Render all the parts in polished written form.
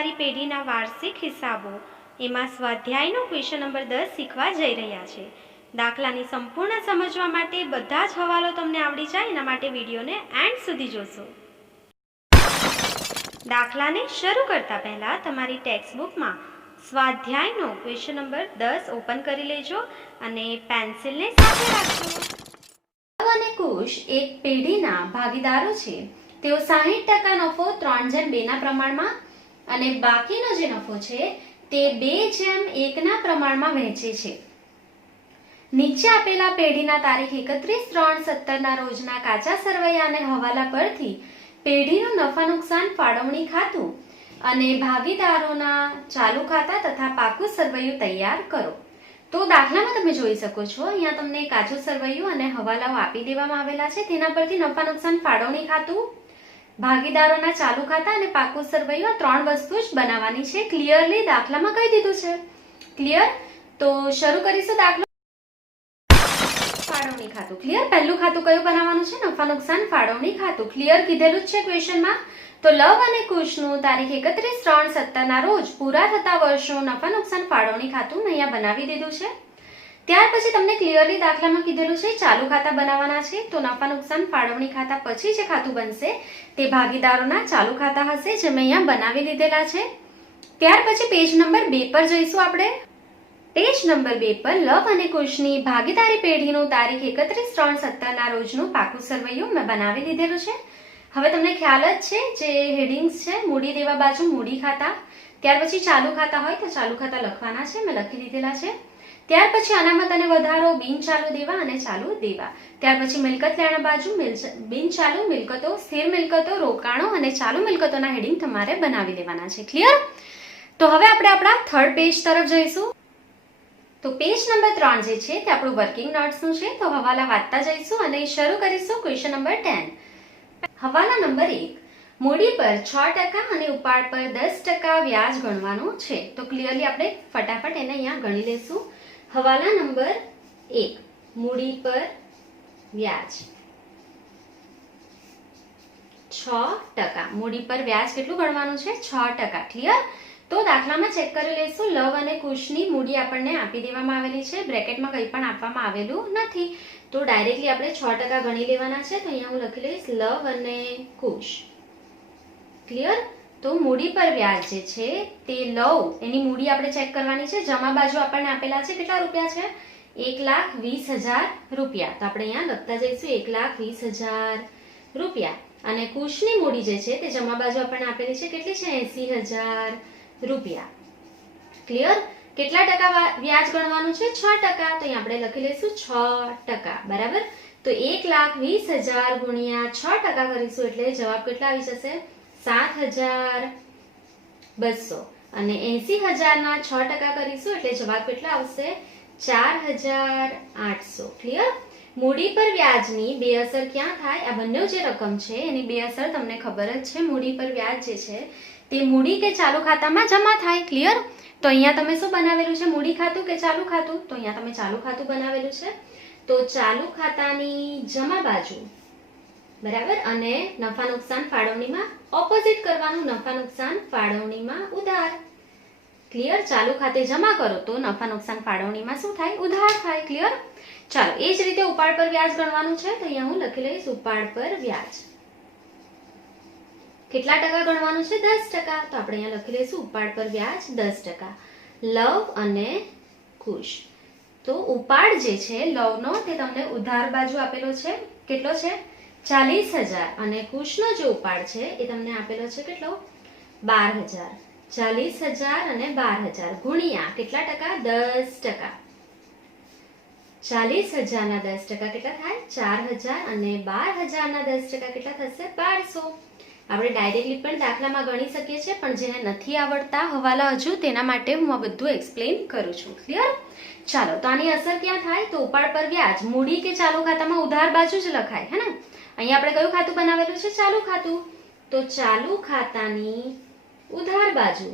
ભાગીદારી પેઢીના વાર્ષિક હિસાબો એમાં સ્વાધ્યાયનો ક્વેશ્ચન નંબર 10 શીખવા જઈ રહ્યા છે। દાખલાની સંપૂર્ણ સમજવા માટે બધા જ હવાલો તમને આવડી જાય એના માટે વિડીયોને એન્ડ સુધી જોશો। દાખલાને શરૂ કરતા પહેલા તમારી ટેક્સ્ટબુકમાં સ્વાધ્યાયનો ક્વેશ્ચન નંબર 10 ઓપન કરી લેજો અને પેન્સિલને સાથે રાખજો। અને કુશ એક પેઢીના ભાગીદારો છે। તેઓ 60% નફો 3:2 પ્રમાણમાં અને બાકીનો જે નફો છે તે 2:1 પ્રમાણમાં વહેંચે છે। નીચે આપેલા પેઢીના તારીખ 31/3/17 રોજના કાચા સરવૈયા અને હવાલા પરથી પેઢીનું નફા નુકસાન ફાળવણી ખાતું અને ભાગીદારોના ચાલુ ખાતા તથા પાકું સરવૈયું તૈયાર કરો। તો દાખલામાં તમે જોઈ શકો છો અહીંયા તમને કાચું સરવૈયું અને હવાલાઓ આપી દેવામાં આવેલા છે। તેના પરથી નફા નુકસાન ફાળવણી ખાતું, ભાગીદારોના ચાલુ ખાતા અને પાકું સરવૈયું આ ત્રણ વસ્તુ જ બનાવવાની છે। ક્લિયરલી દાખલામાં કહી દીધું છે। ક્લિયર? તો શરૂ કરીશું દાખલો। ફાળવણી ખાતું ક્લિયર। પહેલું ખાતું કયું બનાવવાનું છે? નફા નુકસાન ફાળવણી ખાતું ક્લિયર કીધેલું જ છે ક્વેશ્ચનમાં। તો લવ અને કુશનું તારીખ 31/3/17 રોજ પૂરા થતા વર્ષનું નફા નુકસાન ફાળવણી ખાતું અહીંયા બનાવી દીધું છે। ત્યાર પછી તમને ક્લિયરલી દાખલામાં કીધેલું છે ચાલુ ખાતા બનાવવાના છે। તો નફા નુકસાન ફાળવણી ખાતા પછી જે ખાતું બનશે તે ભાગીદારોના ચાલુ ખાતા હશે, જે મેં અહીંયા બનાવી દીધેલા છે। ત્યાર પછી પેજ નંબર 2 પર જઈશું આપણે। પેજ નંબર 2 પર લવ અને કુશની ભાગીદારી પેઢીનું તારીખ 31/3/17 રોજનું પાકું સરવૈયું મેં બનાવી દીધેલું છે। હવે તમને ખ્યાલ જ છે જે હેડિંગ્સ છે, મૂડી દેવા બાજુ મૂડી ખાતા, ત્યાર પછી ચાલુ ખાતા હોય તો ચાલુ ખાતા લખવાના છે, મેં લખી દીધેલા છે। ત્યાર પછી અનામત અને વધારો, બિન ચાલુ દેવા અને ચાલુ દેવા, ત્યાર પછી મિલકત લેણા બાજુ બિન ચાલુ મિલકતો, સ્થિર મિલકતો, રોકાણો અને ચાલુ મિલકતોના હેડિંગ તમારે બનાવી લેવાના છે। ક્લિયર? તો હવે આપણે આપણા થર્ડ પેજ તરફ જઈશું। તો પેજ નંબર 3 જે છે તે આપણું વર્કિંગ નોટ્સનું છે। તો હવાલા વાંચતા જઈશું અને શરૂ કરીશું ક્વેશ્ચન નંબર 10। હવાલા નંબર 1, મૂડી પર 6% અને ઉપાડ પર 10% વ્યાજ ગણવાનું છે। તો ક્લિયરલી આપણે ફટાફટ એને અહીંયા ગણી લેશું। હવાલા નંબર 1, મૂડી પર વ્યાજ 6%। મૂડી પર વ્યાજ કેટલું ગણવાનું છે? 6%। ક્લિયર? તો દાખલામાં ચેક કરી લઈશું। લવ અને કુશની મૂડી આપણને આપી દેવામાં આવેલી છે, બ્રેકેટમાં કંઈ પણ આપવામાં આવેલું નથી, તો ડાયરેક્ટલી આપણે 6% ગણી લેવાના છે। તો અહીંયા હું લખી લઈશ લવ અને કુશ। ક્લિયર? તો મૂડી પર વ્યાજ જે છે તે લવ એની મૂડી આપણે ચેક કરવાની છે। જમા બાજુ આપણને આપેલા છે કેટલા રૂપિયા છે? 1,20,000 રૂપિયા। તો આપણે અહીંયા લખતા જઈશું 1,20,000 રૂપિયા। અને કુશની મૂડી જે છે તે જમા બાજુ આપણને આપેલી છે કેટલી છે? 80,000 રૂપિયા। ક્લિયર? કેટલા ટકા વ્યાજ ગણવાનું છે? 6%। તો અહીં આપણે લખી લઈશું 6%। બરાબર? તો 1,20,000 ગુણ્યા 6% કરીશું એટલે જવાબ કેટલા આવી જશે? 7,200। અને 80,000 ના 6% કરીશું એટલે જવાબ કેટલા આવશે? 4,800। ક્લિયર? મૂડી પર વ્યાજની બે અસર ક્યાં થાય? આ બંને જે રકમ છે એની બે અસર તમને ખબર જ છે। મૂડી પર વ્યાજ જે છે તે મૂડી કે ચાલુ ખાતામાં જમા થાય। ક્લિયર? તો અહીંયા તમે શું બનાવેલું છે? મૂડી ખાતું કે ચાલુ ખાતું? તો અહીંયા તમે ચાલુ ખાતું બનાવેલું છે। તો ચાલુ ખાતાની જમા બાજુ, બરાબર, અને નફા નુકસાન ફાળવણીમાં ઓપોઝિટ કરવાનું, નફા નુકસાન ફાળવણીમાં ઉધાર। ક્લિયર? ચાલુ ખાતે જમા કરો તો નફા નુકસાન ફાળવણીમાં શું થાય? ઉધાર થાય। ક્લિયર? ચાલો એ જ રીતે ઉપાડ પર વ્યાજ ગણવાનું છે। તો અહીંયા હું લખી લઈશ ઉપાડ પર વ્યાજ કેટલા ટકા ગણવાનું છે? 10%। તો આપણે અહીંયા લખી લઈશું ઉપાડ પર વ્યાજ 10%। લવ અને કુશ, તો ઉપાડ જે છે લવનો તે તમને ઉધાર બાજુ આપેલો છે, કેટલો છે? 40,000। અને કુશનો જે ઉપાડ છે એ તમને આપેલો છે કેટલો? 12,000। 40,000 અને 12,000 ગુણ્યા કેટલા ટકા? 10%। 40,000 ના 10% કેટલા થાય? 4,000 અને 12,000 ના 10% કેટલા થશે? 1200। આપણે ડાયરેક્ટલી પણ દાખલામાં ગણી શકીએ છીએ, પણ જેને નથી આવડતા હવાલા હજુ તેના માટે હું આ બધું એક્સપ્લેન કરું છું। ક્લિયર? ચાલો, તો આની અસર ક્યાં થાય? તો ઉપાડ પર વ્યાજ મૂડી કે ચાલુ ખાતામાં ઉધાર બાજુ જ લખાય, હે ને? અહીંયા આપણે કયું ખાતું બનાવેલું છે? ચાલુ ખાતું। તો ચાલુ ખાતાની ઉધાર બાજુ,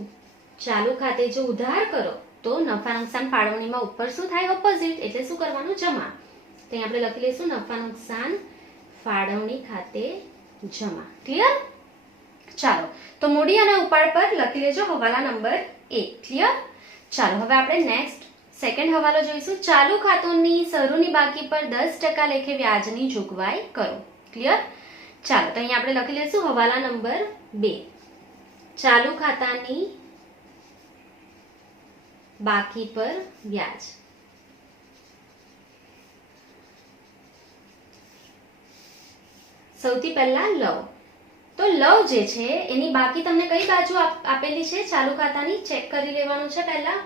ચાલુ ખાતે જો ઉધાર કરો તો નફા નુકસાન ફાળવણીમાં ઉપર શું થાય? ઓપોઝિટ, એટલે શું કરવાનું? જમા। તો અહીં આપણે લખી લઈશું નફા નુકસાન ફાળવણી ખાતે જમા। ક્લિયર? ચાલો, તો મૂડી અને ઉપાડ પર લખી લેજો હવાલા નંબર 1. ક્લિયર? ચાલો, હવે આપણે નેક્સ્ટ સેકન્ડ હવાલો જોઈશું. ચાલુ ખાતાની શરૂની બાકી પર 10% લેખે વ્યાજની જોગવાઈ કરો. ક્લિયર? ચાલો, તો અહીંયા આપણે લખી લઈશું હવાલા નંબર 2. ચાલુ ખાતાની બાકી પર વ્યાજ. સૌથી પહેલા લવ. તો લવ જે છે એની બાકી તમને કઈ બાજુ આપેલી છે ચાલુ ખાતાની ચેક કરી લેવાનું છે પહેલા.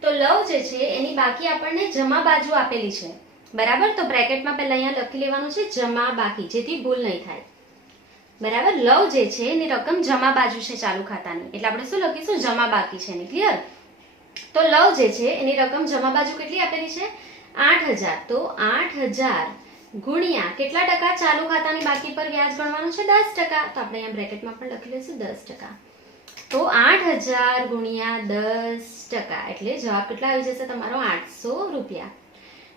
તો લવ જે છે એની બાકી આપણને જમા બાજુ આપેલી છે. બરાબર? તો બ્રેકેટમાં પહેલા અહીંયા લખી લેવાનું છે જમા બાકી, જેથી ભૂલ નહીં થાય. બરાબર? લવ જે છે એની રકમ જમા બાજુ છે ચાલુ ખાતાની, એટલે આપણે શું લખીશું? જમા બાકી છે એની. ક્લિયર? તો લવ જે છે એની રકમ જમા બાજુ કેટલી આપેલી છે? 8000. તો 8000 ગુણ્યા કેટલા ટકા ચાલુ ખાતાની બાકી પર વ્યાજ ગણવાનું છે? 10%. તો આપણે અહીંયા બ્રેકેટમાં પણ લખી લઈશું 10%. તો 8000 ગુણ્યા 10% એટલે જવાબ કેટલા આવી જશે તમારો? 800 રૂપિયા.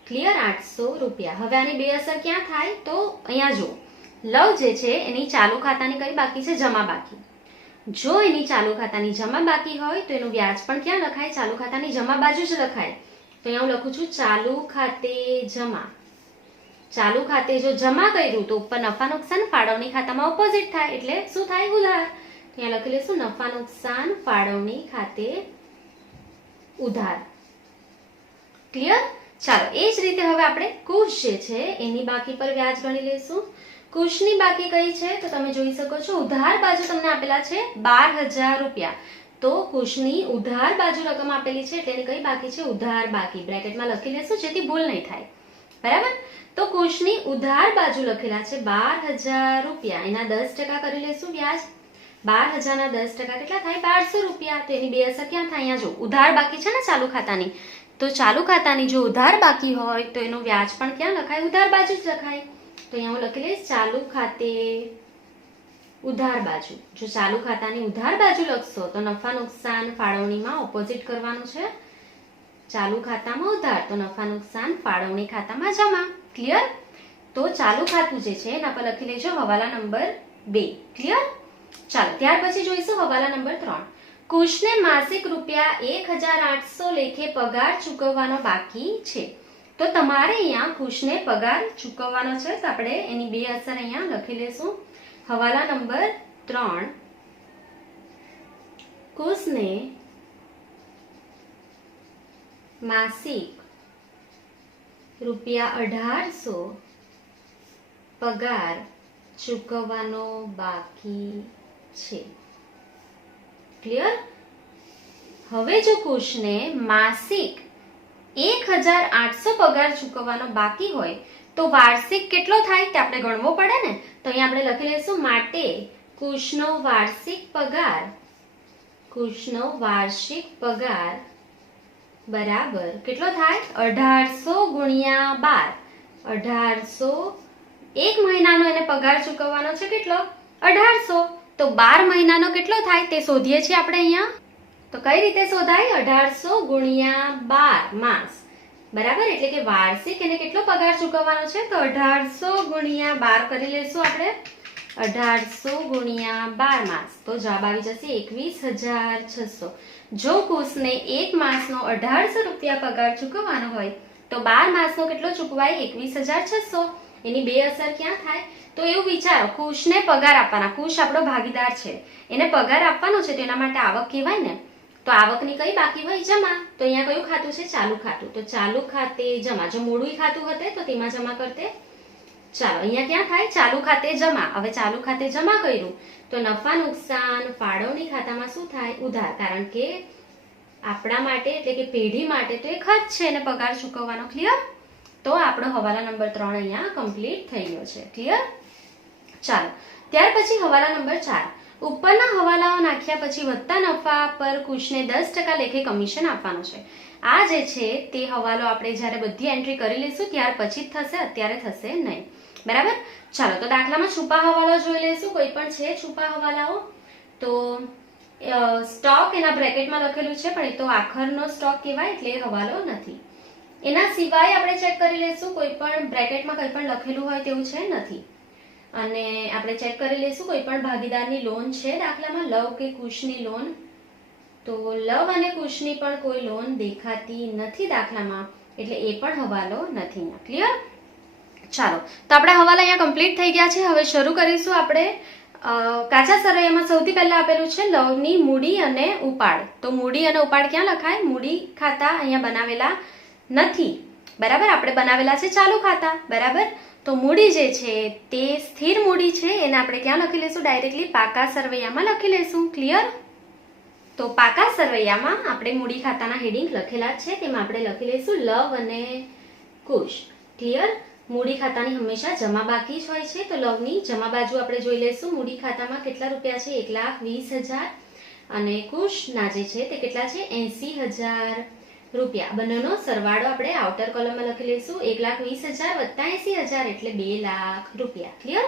ક્લિયર? 800 રૂપિયા. હવે આની બે અસર ક્યાં થાય? તો અહીંયા જો લવ જે છે એની ચાલુ ખાતાની કઈ બાકી છે? જમા બાકી. જો એની ચાલુ ખાતાની જમા બાકી હોય તો એનું વ્યાજ પણ ક્યાં લખાય? ચાલુ ખાતાની જમા બાજુ જ લખાય. તો અહીંયા હું લખું છું ચાલુ ખાતે જમા. ચાલુ ખાતે જો જમા કર્યું તો ઉપર નફા નુકસાન ફાળવણી ખાતામાં ઓપોઝિટ થાય, એટલે શું થાય? ઉધાર. તો અહીંયા લખી લઈશું નફા નુકસાન ફાળવણી ખાતે ઉધાર. ક્લિયર? ચાલો, એ જ રીતે હવે આપણે કુશ જે છે એની બાકી પર વ્યાજ ગણી લઈશું. કુશની બાકી કઈ છે? તો તમે જોઈ શકો છો ઉધાર બાજુ તમને આપેલા છે 12000 રૂપિયા. તો કુશની ઉધાર બાજુ રકમ આપેલી છે એટલે એની કઈ બાકી છે? ઉધાર બાકી. બ્રેકેટમાં લખી લેશું જેથી ભૂલ નહીં થાય. બરાબર? તો કુશની ઉધાર બાજુ લખેલા છે 12000 રૂપિયા. એના 10% કરી લેશું વ્યાજ. 12000 ના 10% કેટલા થાય? 1200 રૂપિયા. તો એની બે અસર ક્યાં થાય? અહીંયા જો ઉધાર બાકી છે ને ચાલુ ખાતાની, તો ચાલુ ખાતાની જો ઉધાર બાકી હોય તો એનું વ્યાજ પણ ક્યાં લખાય? ઉધાર બાજુ જ લખાય. તો અહીંયા હું લખી લઈશ ચાલુ ખાતે ઉધાર બાજુ. જો ચાલુ ખાતાની ઉધાર બાજુ લખશો તો નફા નુકસાન ફાળવણીમાં ઓપોઝિટ કરવાનું છે. ચાલુ ખાતામાં ઉધાર તો નફા નુકસાન ફાળવણી ખાતામાં જમા. ક્લિયર? તો ચાલુ ખાતું જે છે એના પર લખી લેજો હવાલા નંબર 2. ક્લિયર? ચાલો, ત્યાર પછી જોઈશું હવાલા નંબર 3. કુશને માસિક રૂપિયા 1800 લેખે પગાર ચૂકવવાનો બાકી છે. તો તમારે અહીંયા કુશને પગાર ચૂકવવાનો છે, તો આપણે એની બે અસર અહીંયા લખી લેશું. હવાલા નંબર 3. કુશને માસિક રૂપિયા 1800 પગાર ચૂકવવાનો બાકી છે. ક્લિયર? હવે જો કુશને માસિક 1800 પગાર ચૂકવવાનો બાકી હોય તો વાર્ષિક કેટલો થાય તે આપણે ગણવો પડે ને. તો અહીંયા આપણે લખી લઈશું માટે કુશનો વાર્ષિક પગાર બરાબર કેટલો થાય? 1800 ગુણ્યા 12. 1800 એક મહિનાનો એને પગાર ચૂકવવાનો છે કેટલો? 1800. તો 12 મહિનાનો કેટલો થાય તે શોધીએ છીએ આપણે અહીંયા. તો કઈ રીતે શોધાય? 1800 ગુણ્યા 12 માસ. બરાબર? એટલે કે વાર્ષિક એને કેટલો પગાર ચૂકવવાનો છે? તો 1800 ગુણ્યા 12 કરી લેશું આપણે. 1800 ગુણ્યા 12 માસ. તો જવાબ આવી જશે 21600. જો કુશને એક માસનો 1800 રૂપિયા પગાર ચૂકવવાનો હોય તો 12 માસનો કેટલો ચૂકવાય? 21600. એની બે અસર ક્યાં થાય? તો એવું વિચારો, કુશને પગાર આપવાના, કુશ આપણો ભાગીદાર છે, એને પગાર આપવાનો છે, તેના માટે આવક કહેવાય ને. તો આવકની કઈ બાકી હોય? જમા. તો અહીંયા કયું ખાતું છે? ચાલુ ખાતું. તો ચાલુ ખાતે જમા. જો મૂળું ખાતું હતે તો તેમાં જમા કરતે. ચાલો, અહીંયા ક્યાં થાય? ચાલુ ખાતે જમા. હવે ચાલુ ખાતે જમા કર્યું તો નફા નુકસાન ફાળવણી ખાતામાં શું થાય? ઉધાર. કારણ કે આપણા માટે એટલે કે પેઢી માટે તો એ ખર્ચ છે એને પગાર ચૂકવવાનો. ક્લિયર? તો આપણો હવાલા નંબર 3 અહીંયા કમ્પ્લીટ થઈ ગયો છે. ક્લિયર? ચાલો, ત્યાર પછી હવાલા નંબર 4. ઉપરના હવાલાઓ નાખ્યા પછી વધતા નફા પર કુશને 10% લેખે કમિશન આપવાનું છે. આ જે છે તે હવાલો આપણે જ્યારે બધી એન્ટ્રી કરી લઈશું ત્યાર પછી જ થશે, અત્યારે થશે નહીં. બરાબર? ચાલો, તો દાખલામાં છુપા હવાલો જોઈ લઈશું. કોઈ પણ છે છુપા હવાલાઓ? તો સ્ટોક એના બ્રેકેટમાં લખેલું છે, પણ એ તો આખરનો સ્ટોક કહેવાય એટલે એ હવાલો નથી. એના સિવાય આપણે ચેક કરી લઈશું. કોઈ પણ બ્રેકેટમાં કંઈ પણ લખેલું હોય તેવું છે નથી. અને આપણે ચેક કરી લઈશું કોઈ પણ ભાગીદારની લોન છે દાખલામાં, લવ કે કુશની લોન. તો લવ અને કુશની પણ કોઈ લોન દેખાતી નથી દાખલામાં, એટલે એ પણ હવાલો નથી. ક્લિયર? ચાલો, તો આપણા હવાલા અહીંયા કમ્પ્લીટ થઈ ગયા છે. હવે શરૂ કરીશું આપણે કાચા સરવૈયામાં. સૌથી પહેલા આપેલું છે લવની મૂડી અને ઉપાડ. તો મૂડી અને ઉપાડ ક્યાં લખાય? મૂડી ખાતા અહીંયા બનાવેલા નથી, બરાબર. આપણે બનાવેલા છે ચાલુ ખાતા, બરાબર. તો મૂડી જે છે તે સ્થિર મૂડી છે, એને આપણે ક્યાં લખી લઈશું? ડાયરેક્ટલી પાકા સરવૈયામાં લખી લઈશું. ક્લિયર? તો પાકા સરવૈયામાં આપણે મૂડી ખાતાના હેડિંગ લખેલા છે, તેમાં આપણે લખી લઈશું લવ અને કુશ. ક્લિયર? મૂડી ખાતાની હંમેશા જમા બાકી જ હોય છે, તો લવની જમા બાજુ આપણે જોઈ લઈશું. મૂડી ખાતામાં કેટલા રૂપિયા છે? 1,20,000. અને કુશના જે છે તે કેટલા છે? 80,000 રૂપિયા. બંનેનો સરવાળો આપણે આઉટર કોલમમાં લખી લઈશું. 1,20,000 વત્તા 80,000 એટલે 2 લાખ રૂપિયા. ક્લિયર?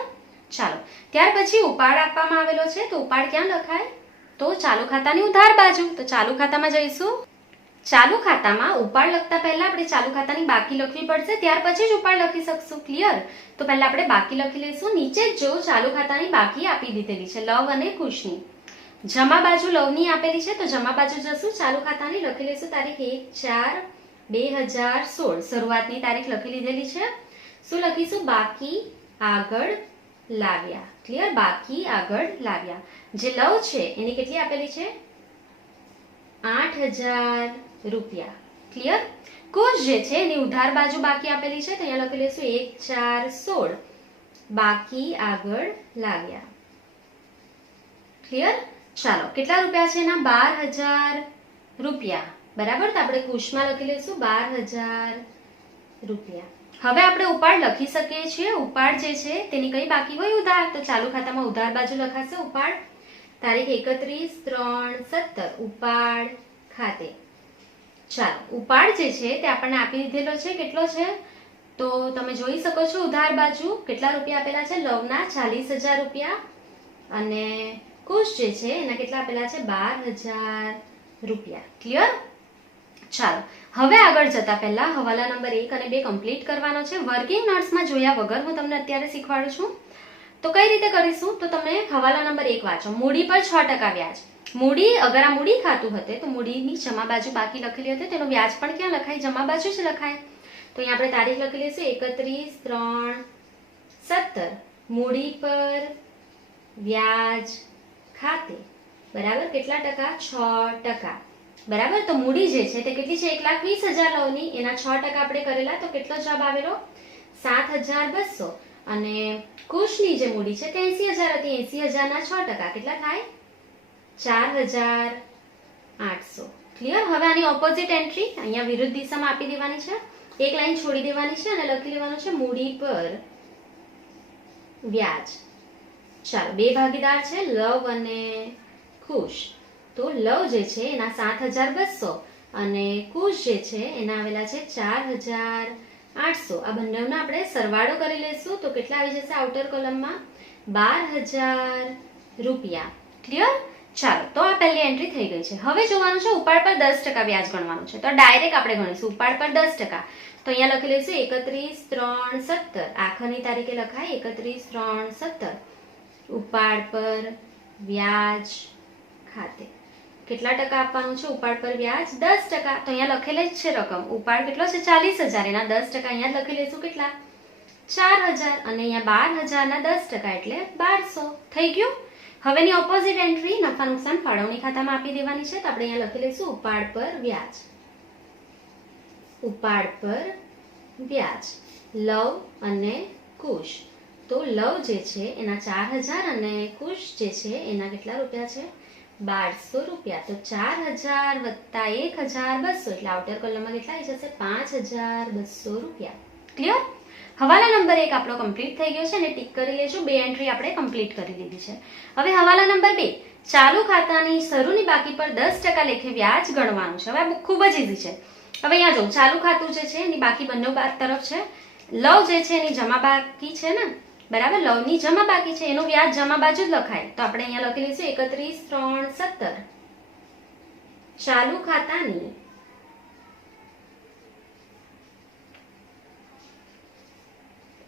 ચાલો, ત્યાર પછી ઉપાડ આપવામાં આવેલો છે, તો ઉપાડ ક્યાં લખાય? તો ચાલુ ખાતાની ઉધાર બાજુ. તો ચાલુ ખાતામાં જઈશું. ચાલુ ખાતામાં ઉપાડ લખતા પહેલા આપણે ચાલુ ખાતાની બાકી લખવી પડશે, ત્યાર પછી જ ઉપાડ લખી શકશું. ક્લિયર? તો પહેલા આપણે બાકી લખી લઈશું. નીચે જ જો ચાલુ ખાતાની બાકી આપી દીધેલી છે લવ અને કુશની. જમા બાજુ લવની આપેલી છે, તો જમા બાજુ જશું. ચાલુ ખાતાની લખી લઈશું તારીખ 1/4/2016. શરૂઆતની તારીખ લખી લીધેલી છે. શું લખીશું? બાકી આગળ લાવ્યા. ક્લિયર? બાકી આગળ લાવ્યા. જે લવ છે એની કેટલી આપેલી છે? 8,000 રૂપિયા. ક્લિયર? કુશ જે છે એની ઉધાર બાજુ બાકી આપેલી છે, તો અહીંયા લખી લઈશું 1/4/16. બાકી આગળ લાવ્યા. ક્લિયર? ચાલો, કેટલા રૂપિયા છે એના? 12,000 રૂપિયા. બરાબર. તો આપણે કુશમાં લખી લઈશું 12,000 રૂપિયા. હવે આપણે ઉપાડ લખી શકીએ છીએ. ઉપાડ જે છે તેની કઈ બાકી હોય? ઉધાર. તો ચાલુ ખાતામાં ઉધાર બાજુ લખાશે ઉપાડ. તારીખ 31/3/17 ઉપાડ ખાતે. ચાલો, ઉપાડ જે છે તે આપણને આપી દીધેલો છે. કેટલો છે? તો તમે જોઈ શકો છો ઉધાર બાજુ કેટલા રૂપિયા આપેલા છે. લવના 40,000 રૂપિયા અને કુશ જે છે એના કેટલા આપેલા છે? 12,000 રૂપિયા. ક્લિયર? ચાલો, હવે આગળ જતા પહેલા હવાલા નંબર 1 અને 2 કમ્પ્લીટ કરવાનો છે. વર્કિંગ નોટ્સમાં જોયા વગર હું તમને અત્યારે શીખવાડું છું. તો કઈ રીતે કરીશું? તો તમે હવાલા નંબર 1 વાંચો. મૂડી પર 6% વ્યાજ. મૂડી, અગર આ મૂડી ખાતું હતે તો મૂડીની જમા બાજુ બાકી લખેલી હતી, તેનો વ્યાજ પણ ક્યાં લખાય? જમા બાજુ જ લખાય. તો અહીંયા આપણે તારીખ લખી લઈશું 31/3/17. મૂડી પર વ્યાજ ખાતે. બરાબર. કેટલા ટકા? 6%. બરાબર. તો મૂડી જે છે તે કેટલી છે? 1,20,000 લવની. એના 6% આપણે કરેલા, તો કેટલો જવાબ આવેલો? 7,200. અને કુશની જે મૂડી છે તે 80,000 હતી. 80,000 ના 6% કેટલા થાય? 4,800. ક્લિયર? હવે આની ઓપોઝિટ એન્ટ્રી અહીંયા વિરુદ્ધ દિશામાં આપી દેવાની છે. એક લાઈન છોડી દેવાની છે અને લખી લેવાનું છે મૂડી પર વ્યાજ. ચાલો, બે ભાગીદાર છે લવ અને કુશ. તો લવ જે છે એના 7,200 અને કુશ જે છે એના આવેલા છે 4,800. આ બંનેનો આપણે સરવાળો કરી લઈશું, તો કેટલા આવી જશે આઉટર કોલમમાં? 12,000 રૂપિયા. ક્લિયર? ચાલો, તો આ પહેલી એન્ટ્રી થઈ ગઈ છે. હવે જોવાનું છે ઉપાડ પર 10% વ્યાજ ગણવાનું છે. તો ડાયરેક્ટ આપણે ગણીશું ઉપાડ પર 10%. તો અહીંયા લખી લઈશું 31/3/17. આખરની તારીખે લખાય 31/3/17. ઉપાડ પર વ્યાજ ખાતે. કેટલા ટકા આપવાનું છે ઉપાડ પર વ્યાજ? 10%. તો અહીંયા લખેલી જ છે રકમ. ઉપાડ કેટલો છે? 40,000. એના 10% અહીંયા લખી લઈશું કેટલા? 4,000. અને અહીંયા 12,000 ના 10% એટલે 1200. થઈ ગયું? હવેની ઓપોઝિટ એન્ટ્રી નફા નુકસાન ફાળવણી ખાતામાં આપી દેવાની છે. તો આપણે અહીંયા લખી લઈશું ઉપાડ પર વ્યાજ. ઉપાડ પર વ્યાજ લવ અને કુશ. તો લવ જે છે એના 4,000 અને કુશ જે છે એના કેટલા રૂપિયા છે? 1200 રૂપિયા. તો 4,000 વત્તા 1,200 એટલે આઉટર કોલમમાં કેટલા આવી જશે? 5,200 રૂપિયા. ક્લિયર? હવાલા નંબર 1 આપણો કમ્પ્લીટ થઈ ગયો છે અને ટીક કરી લેજો. બે એન્ટ્રી આપણે કમ્પ્લીટ કરી દીધી છે. હવે હવાલા નંબર 2, ચાલુ ખાતાની શરૂની બાકી પર 10% લેખે વ્યાજ ગણવાનું છે. હવે ખૂબ જ ઈઝી છે. હવે અહીંયા જો ચાલુ ખાતું જે છે એની બાકી બંને તરફ છે. લવ જે છે એની જમા બાકી છે ને, બરાબર. લવની જમા બાકી છે, એનું વ્યાજ જમા બાજુ જ લખાય. તો આપણે અહીંયા લખી લઈશું 31/3/17. ચાલુ ખાતાની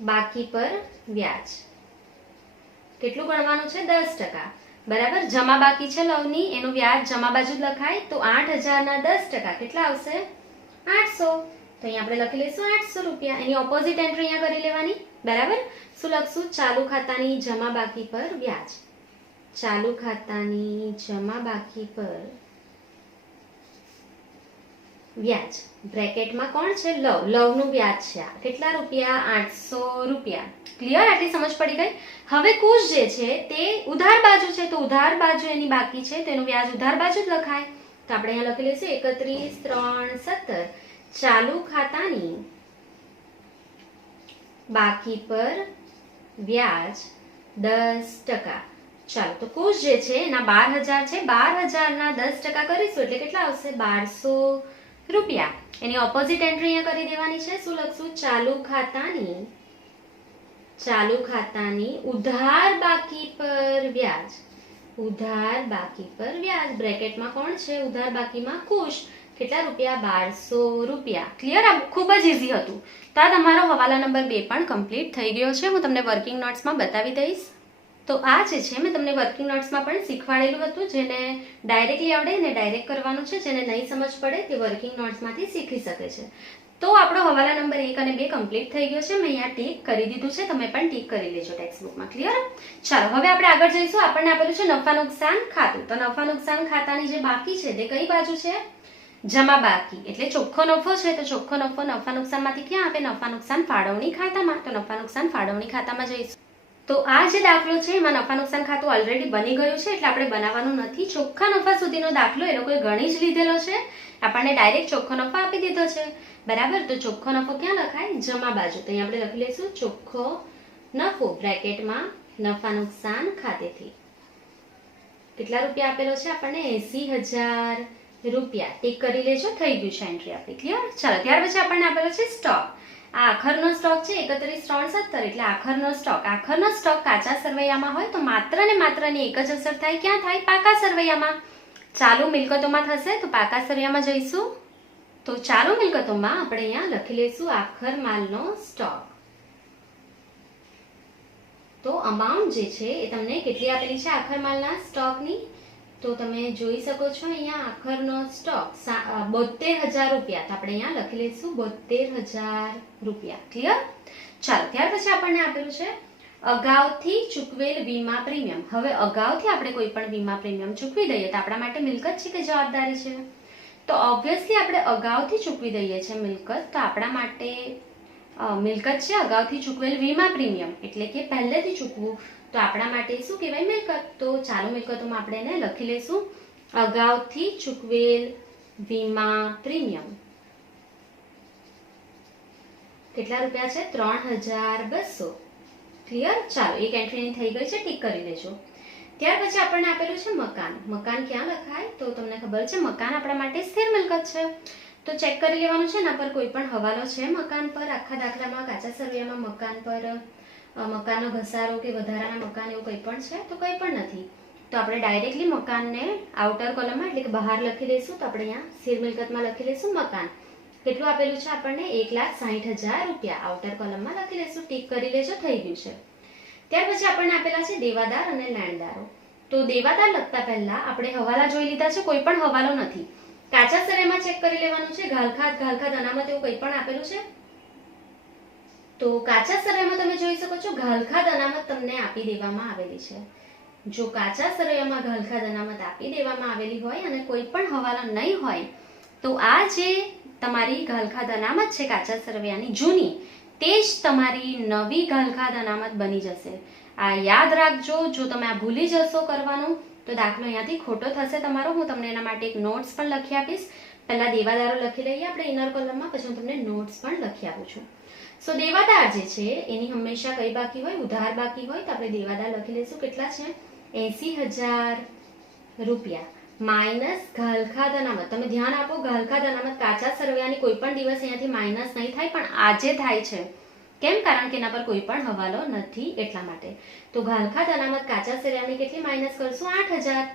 બાકી પર વ્યાજ. કેટલું ગણવાનું છે? 10%. બરાબર. જમા બાકી છે લવની, એનું વ્યાજ જમા બાજુ જ લખાય, તો 8,000 ના 10% કેટલા આવશે? 800. તો અહીંયા આપણે લખી લઈશું 800 રૂપિયા. એની ઓપોઝિટ એન્ટ્રી અહીંયા કરી લેવાની. બરાબર. શું લખશું? ચાલુ ખાતાની જમા બાકી પર વ્યાજ. ચાલુ ખાતાની જમા બાકી પર વ્યાજ. બ્રેકેટમાં કોણ છે? લવ. લવનું વ્યાજ છે આ. કેટલા રૂપિયા? 800 રૂપિયા. ક્લિયર? આટલી સમજ પડી ગઈ. હવે કુશ જે છે તે ઉધાર બાજુ છે, તો ઉધાર બાજુ એની બાકી છે, તો એનું વ્યાજ ઉધાર બાજુ જ લખાય. તો આપણે અહીંયા લખી લઈશું 31/3/17 ચાલુ ખાતાની બાકી પર વ્યાજ 10%. ચાલો, તો કુશ જે છે એના 12,000 છે, 12,000 ના 10% કરીશું એટલે કેટલા આવશે? 1200 રૂપિયા. એની ઓપોઝિટ એન્ટ્રી અહીંયા કરી દેવાની છે. શું લખશું? ચાલુ ખાતાની ઉધાર બાકી પર વ્યાજ. ઉધાર બાકી પર વ્યાજ. બ્રેકેટમાં કોણ છે? ઉધાર બાકીમાં કુશ. કેટલા રૂપિયા? 1200 રૂપિયા. ક્લિયર? આ ખૂબ જ ઈઝી હતું. તો આ તમારો હવાલા નંબર 2 પણ કમ્પ્લીટ થઈ ગયો છે. હું તમને વર્કિંગ નોટ્સમાં બતાવી દઈશ. તો આ જે છે મેં તમને વર્કિંગ નોટ્સમાં પણ શીખવાડેલું હતું, જેને ડાયરેક્ટલી આવડે એને ડાયરેક્ટ કરવાનું છે, જેને નહીં સમજ પડે તે વર્કિંગ નોટ્સમાંથી શીખી શકે છે. તો આપણો હવાલા નંબર 1 અને 2 કમ્પ્લીટ થઈ ગયો છે. મેં અહીંયા ટીક કરી દીધું છે, તમે પણ ટીક કરી લેજો ટેક્સ્ટબુકમાં. ક્લિયર? ચાલો, હવે આપણે આગળ જઈશું. આપણને આપેલું છે નફા નુકસાન ખાતું. તો નફા નુકસાન ખાતાની જે બાકી છે તે કઈ બાજુ છે? જમા બાકી. એટલે ચોખ્ખો નફો છે, તો ચોખ્ખો નફો નફા નુકસાનમાંથી ક્યાં આપે? નફા નુકસાન ફાળવણી ખાતામાં. તો નફા નુકસાન ફાળવણી ખાતામાં જઈશું. તો આ જે દાખલો છે એમાં નફા નુકસાન ખાતું ઓલરેડી બની ગયું છે, એટલે આપણે બનાવવાનું નથી. ચોખ્ખા નફા સુધીનો દાખલો એ લોકોએ ગણી જ લીધેલો છે. આપણને ડાયરેક્ટ ચોખ્ખો નફો આપી દીધો છે. બરાબર. તો ચોખ્ખો નફો ક્યાં લખાય? જમા બાજુ. તો અહીંયા આપણે લખી લઈશું ચોખ્ખો નફો બ્રેકેટમાં નફા નુકસાન ખાતેથી. કેટલા રૂપિયા આપેલો છે આપણને? 80,000 રૂપિયા. ટીક કરી લેજો. થઈ ગયું છે એન્ટ્રી આપણી. ક્લિયર? ચાલો, ત્યાર પછી આપણને આપેલો છે સ્ટોક. આ આખરનો સ્ટોક છે 31/3/17 એટલે આખરનો સ્ટોક. આખરનો સ્ટોક કાચા સરવૈયામાં હોય તો માત્ર ને માત્ર ની એક જ અસર થાય. ક્યાં થાય? પાકા સરવૈયામાં. ચાલુ મિલકતોમાં થશે તો પાકા સરવૈયામાં જઈશું. તો ચાલુ મિલકતોમાં આપણે અહીંયા લખી લઈશું આખર માલનો સ્ટોક. તો અમાઉન્ટ જે છે એ તમને કેટલી આપેલી છે આખર માલના સ્ટોકની? તો તમે જોઈ શકો છો અહીંયા આખરનો સ્ટોક 72,000 રૂપિયા. તો આપણે અહીંયા લખી લઈશું 72,000 રૂપિયા. ક્લિયર? ચાલો, ત્યાર પછી આપણને આપેલું છે અગાઉથી ચૂકવેલ વીમા પ્રીમિયમ. હવે અગાઉથી આપણે કોઈ પણ વીમા પ્રીમિયમ ચૂકવી દઈએ તો આપણા માટે મિલકત છે કે જવાબદારી છે? તો ઓબ્વિયસલી આપણે અગાઉથી ચૂકવી દઈએ છીએ મિલકત, તો આપણા માટે મિલકત છે અગાઉથી ચૂકવેલ વીમા પ્રીમિયમ, એટલે કે પહેલેથી ચૂકવું, તો આપણા માટે શું કહેવાય? મિલકત. તો ચાલુ મિલકતોમાં આપણે એને લખી લઈશું અગાઉથી ચૂકવેલ વીમા પ્રીમિયમ. કેટલા રૂપિયા છે? 3,200. ક્લિયર? ચાલો, એક એન્ટ્રી થઈ ગઈ છે, ટીક કરી લેજો. ત્યાર પછી આપણને આપેલું છે મકાન. મકાન ક્યાં લખાય? તો તમને ખબર છે મકાન આપણા માટે સ્થિર મિલકત છે. તો ચેક કરી લેવાનું છે એના પર કોઈ પણ હવાલો છે મકાન પર. આખા દાખલામાં કાચા સરવૈયામાં મકાન પર મકાનનો ઘસારો કે વધારાના મકાન એવું કંઈ પણ છે? તો કંઈ પણ નથી. તો આપણે ડાયરેક્ટલી મકાનને આઉટર કોલમમાં એટલે કે બહાર લખી લઈશું. તો આપણે અહીંયા સ્થિર મિલકતમાં લખી લઈશું મકાન. કેટલું આપેલું છે આપણને? 1,60,000 રૂપિયા. આઉટર કોલમમાં લખી લઈશું. ટીક કરી લેજો. થઈ ગયું છે. ત્યાર પછી આપણને આપેલા છે દેવાદાર અને લેણદારો. તો દેવાદાર લખતા પહેલા આપણે હવાલા જોઈ લીધા છે. કોઈ પણ હવાલો નથી. કાચા સરવૈયામાં ચેક કરી લેવાનું છે. ઘાલખાત અનામત એવું કંઈ પણ આપેલું છે? તો કાચા સરવૈયામાં તમે જોઈ શકો છો ઘાલખાત અનામત તમને આપી દેવામાં આવેલી છે. જો કાચા સરવૈયામાં ઘાલખાત અનામત આપી દેવામાં આવેલી હોય અને કોઈ પણ હવાલા નહીં હોય તો આ જે તમારી ઘાલખાત અનામત છે કાચા સરવૈયાની જૂની, તે જ તમારી નવી ઘાલખાત અનામત બની જશે. આ યાદ રાખજો. જો તમે આ ભૂલી જશો કરવાનું તો દાખલો અહીંયાથી ખોટો થશે તમારો. હું તમને એના માટે એક નોટ્સ પણ લખી આપીશ. પહેલા દેવાદારો લખી લઈએ આપણે ઇનર કોલમમાં, પછી હું તમને નોટ્સ પણ લખી આપું છું. સો દેવાદાર જે છે એની હંમેશા કઈ બાકી હોય? ઉધાર બાકી હોય. તો આપણે દેવાદાર લખી લઈશું. કેટલા છે? 80,000 રૂપિયા માઇનસ ઘાલખાત અનામત. તમે ધ્યાન આપો, ઘાલખાત અનામત કાચા સરવૈયાની કોઈ પણ દિવસ અહીંયાથી માઇનસ નહીં થાય, પણ આજે થાય છે. કેમ? કારણ કે એના પર કોઈ પણ હવાલો નથી એટલા માટે. તો ઘાલખાત અનામત કાચા સરવૈયાની કેટલી માઇનસ કરશું? 8,000.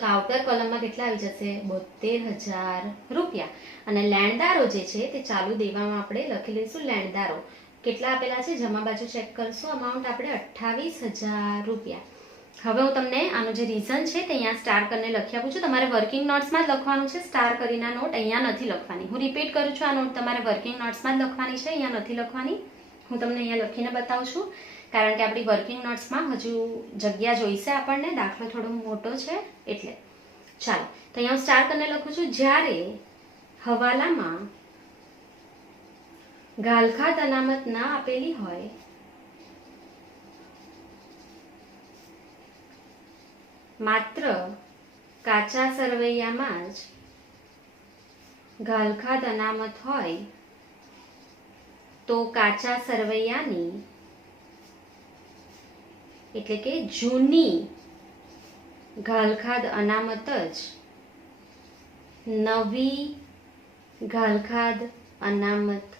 તો આઉટર કોલમમાં કેટલા આવી જશે? 72,000 રૂપિયા. અને લેણદારો જે છે તે ચાલુ દેવામાં આપણે લખી લઈશું લેણદારો. કેટલા આપેલા છે જમા બાજુ ચેક કરશું. અમાઉન્ટ આપણે 28,000 રૂપિયા. હવે હું તમને આનું જે રીઝન છે તે અહીંયા સ્ટાર કરીને લખી આપું છું. તમારે વર્કિંગ નોટ્સમાં જ લખવાનું છે. સ્ટાર કરીને નોટ અહીંયા નથી લખવાની. હું રિપીટ કરું છું, આ નોટ તમારે વર્કિંગ નોટ્સમાં જ લખવાની છે, અહીંયા નથી લખવાની. હું તમને અહીંયા લખીને બતાવું છું, કારણ કે આપણી વર્કિંગ નોટ્સમાં હજુ જગ્યા જોઈશે આપણને. દાખલો થોડો મોટો છે એટલે. ચાલો, તો અહીંયા હું સ્ટાર કરીને લખું છું. જ્યારે હવાલામાં ગાલખાત અનામત ના આપેલી હોય માત્ર કાચા સરવૈયામાં જ ગાલખાત અનામત હોય તો કાચા સરવૈયાની એટલે કે જૂની ગાલખાદ અનામત જ નવી ગાલખાદ અનામત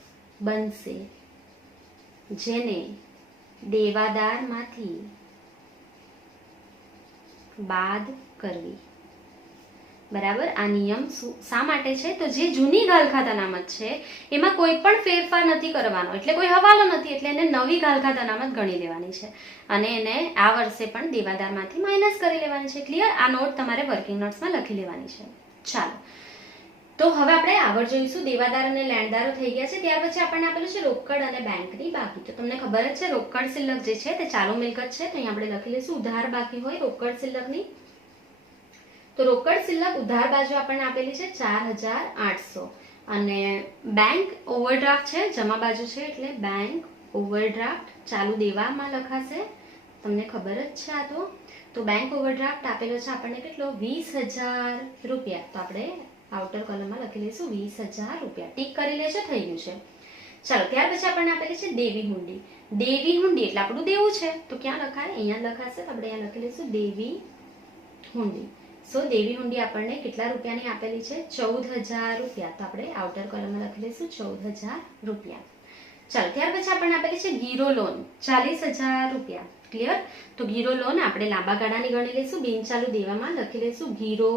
બનશે, જેને દેવાદારમાંથી બાદ કરવી. બરાબર, આ નિયમ શા માટે છે? તો જે જૂની ગાલખાત અનામત છે એમાં કોઈ પણ ફેરફાર નથી કરવાનો, એટલે કોઈ હવાલો નથી, એટલે એને નવી ગાલખાત અનામત ગણી લેવાની છે અને એને આ વર્ષે પણ દેવાદારમાંથી માઇનસ કરી લેવાની છે. ક્લિયર? આ નોટ તમારે વર્કિંગ નોટ્સમાં લખી લેવાની છે. ચાલો, તો હવે આપણે આગળ જોઈશું. દેવાદાર અને લેણદારો થઈ ગયા છે. ત્યાર પછી આપણને આપેલું છે રોકડ અને બેંકની બાકી. તો તમને ખબર જ છે રોકડ શિલ્લક જે છે તે ચાલુ મિલકત છે, તો અહીં આપણે લખી લઈશું ઉધાર બાકી હોય રોકડ શિલ્લકની. તો રોકડ શિલ્લક ઉધાર બાજુ આપણને આપેલી છે 4,800 અને બેંક ઓવરડ્રાફ્ટ છે જમા બાજુ છે, એટલે બેંક ઓવરડ્રાફ્ટ ચાલુ દેવામાં લખાશે. તમને ખબર જ છે આ તો બેંક ઓવરડ્રાફ્ટ આપેલો છે આપણને કેટલો? 20,000 રૂપિયા. તો આપણે આઉટર કોલમમાં લખી લઈશું 20,000 રૂપિયા. ટીક કરી લેજો, થઈ ગયું છે. ચાલો, ત્યાર પછી આપણને આપેલી છે દેવી હુંડી. દેવી હુંડી એટલે આપણું દેવું છે, તો ક્યાં લખાય? અહીંયા લખાશે. આપણે અહીંયા લખી લઈશું દેવી હુંડી. સો દેવી હુંડી આપણને કેટલા રૂપિયાની આપેલી છે? 14,000 રૂપિયા. તો આપણે આઉટર કોલમમાં લખી લઈશું 14,000 રૂપિયા. ચાલો, ત્યાર પછી આપણને આપેલી છે ગીરો લોન 40,000 રૂપિયા. ક્લિયર? તો ગીરો લોન આપણે લાંબા ગાળાની ગણી લઈશું. બિનચાલુ દેવામાં લખી લઈશું ગીરો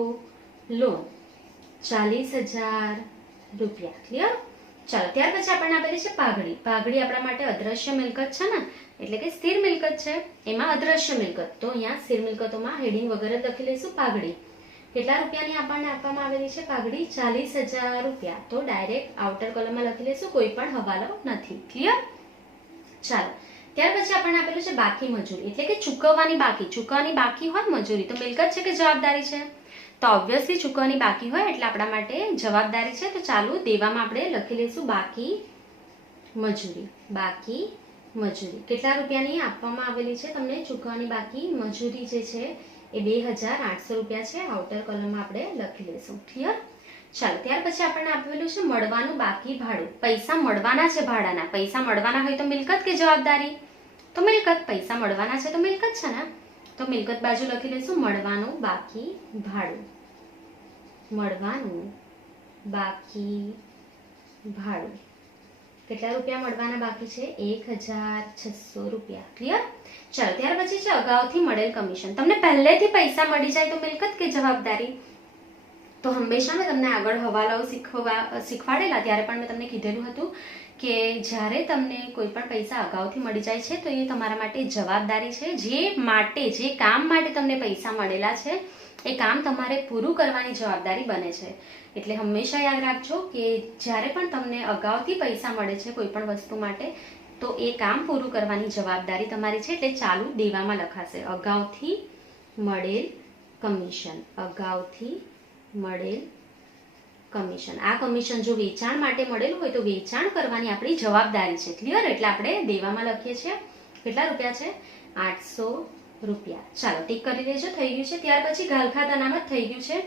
લોન 40,000 રૂપિયા. ક્લિયર? ચાલો, ત્યાર પછી આપણને આપેલી છે પાઘડી. પાઘડી આપણા માટે અદ્રશ્ય મિલકત છે ને, એટલે કે સ્થિર મિલકત છે, એમાં અદ્રશ્ય મિલકત. તો અહીંયા સ્થિર મિલકતોમાં હેડિંગ વગર લખી લઈશું પાઘડી. કેટલા રૂપિયાની આપણને આપવામાં આવેલી છે પાઘડી? 40,000 રૂપિયા. તો ડાયરેક્ટ આઉટર કોલમમાં લખી લઈશું, કોઈ પણ હવાલો નથી. ક્લિયર? ચાલો, ત્યાર પછી આપણને આપેલું છે બાકી મજૂરી, એટલે કે ચૂકવવાની બાકી. ચૂકવવાની બાકી હોય મજૂરી તો મિલકત છે કે જવાબદારી છે? તો ઓબ્વિયસલી ચૂકવવાની બાકી હોય એટલે આપણા માટે જવાબદારી છે. તો ચાલુ દેવામાં આપણે લખી લઈશું બાકી મજૂરી. બાકી મજૂરી કેટલા રૂપિયાની આપવામાં આવેલી છે તમને? ચૂકવવાની બાકી મજૂરી જે છે એ 2,800 રૂપિયા છે. આઉટર કોલમમાં આપણે લખી લઈશું. ક્લિયર? ચાલો, ત્યાર પછી આપણને આપેલું છે મળવાનું બાકી ભાડું. પૈસા મળવાના છે ભાડાના. પૈસા મળવાના હોય તો મિલકત કે જવાબદારી? તો મિલકત. પૈસા મળવાના છે તો મિલકત છે ને, તો મિલકત બાજુ લખી લઈશું મળવાનું બાકી ભાડું. મળવાનું બાકી ભાડું કેટલા રૂપિયા મળવાના બાકી છે? 1,600 રૂપિયા. ક્લિયર? ચાલો, ત્યાર પછી છે અગાઉથી મળેલ કમિશન. તમને પહેલેથી પૈસા મળી જાય તો મિલકત કે જવાબદારી? તો હંમેશા મેં તમને આગળ હવાલાઓ શીખવાડેલા ત્યારે પણ મેં તમને કીધેલું હતું કે જ્યારે તમને કોઈ પણ પૈસા અગાઉથી મળી જાય છે તો એ તમારા માટે જવાબદારી છે. જે કામ માટે તમને પૈસા મળેલા છે એ કામ તમારે પૂરું કરવાની જવાબદારી બને છે. એટલે હંમેશા યાદ રાખજો કે જ્યારે પણ તમને અગાઉથી પૈસા મળે છે કોઈ પણ વસ્તુ માટે તો એ કામ પૂરું કરવાની જવાબદારી તમારી છે. એટલે ચાલુ દેવામાં લખાશે અગાઉથી મળેલ કમિશન. અગાઉથી મળેલ કમિશન. આ કમિશન જો વેચાણ માટે મળેલું હોય તો વેચાણ કરવાની આપણી જવાબદારી છે. ક્લિયર? એટલે આપણે દેવામાં લખીએ છીએ. કેટલા રૂપિયા છે? 800 રૂપિયા. ચાલો, ટીક કરી દેજો, થઈ ગયું છે. ત્યાર પછી ગાલખાત અનામત થઈ ગયું છે.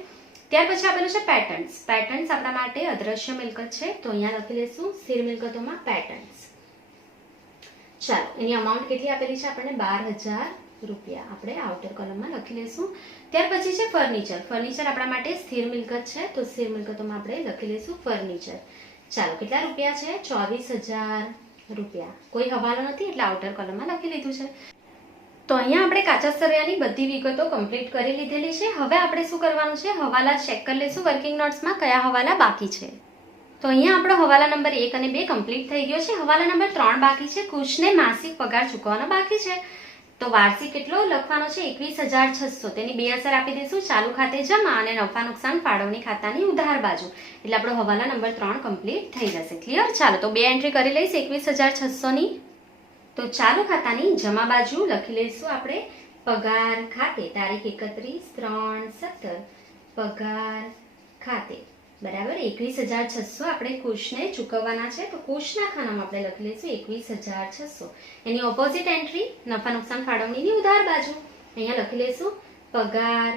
ત્યાર પછી આપેલું છે પેટન્ટ્સ. પેટન્ટ્સ આપણા માટે અદ્રશ્ય મિલકત છે, તો અહીંયા લખી લઈશું સ્થિર મિલકતોમાં પેટન્ટ્સ. ચાલો, એની અમાઉન્ટ કેટલી આપેલી છે આપણને? 12,000 રૂપિયા. આપણે આઉટર કોલમમાં લખી લઈશું. ત્યાર પછી છે ફર્નિચર. ફર્નિચર આપણા માટે સ્થિર મિલકત છે, તો સ્થિર મિલકતોમાં આપણે લખી લઈશું ફર્નિચર. ચાલો, કેટલા રૂપિયા છે? 24,000 રૂપિયા. કોઈ હવાલો નથી એટલે આઉટર કોલમમાં લખી લીધું છે. તો અહીંયા આપણે કાચા સરવૈયાની બધી વિગતો કમ્પ્લીટ કરી લીધેલી છે. હવે આપણે શું કરવાનું છે? હવાલા ચેક કરી લઈશું વર્કિંગ નોટ્સમાં કયા હવાલા બાકી છે. તો અહીંયા આપણો હવાલા નંબર 1 અને 2 કમ્પ્લીટ થઈ ગયો છે. હવાલા નંબર 3 બાકી છે. કુશને માસિક પગાર ચૂકવવાનો બાકી છે. તો વાર્ષિક કેટલો લખવાનો છે? 21,600. તેની બે અસર આપી દઈશું, ચાલુ ખાતે જમા અને નફા નુકસાન ફાળવણી ખાતાની ઉધાર બાજુ. એટલે આપણો હવાલા નંબર 3 કમ્પ્લીટ થઈ જશે. ક્લિયર? ચાલો તો બે એન્ટ્રી કરી લઈશ 21,600 ની. તો ચાલુ ખાતાની જમા બાજુ લખી લઈશું આપણે પગાર ખાતે, તારીખ 31/3/17 પગાર ખાતે, બરાબર. 21,600 આપણે કુશને ચૂકવવાના છે. તો કુશના ખાનામાં આપણે લખી લઈશું 21,600. એની ઓપોઝિટ એન્ટ્રી નફા નુકસાન ફાળવણીની ઉધાર બાજુ. અહીંયા લખી લઈશું પગાર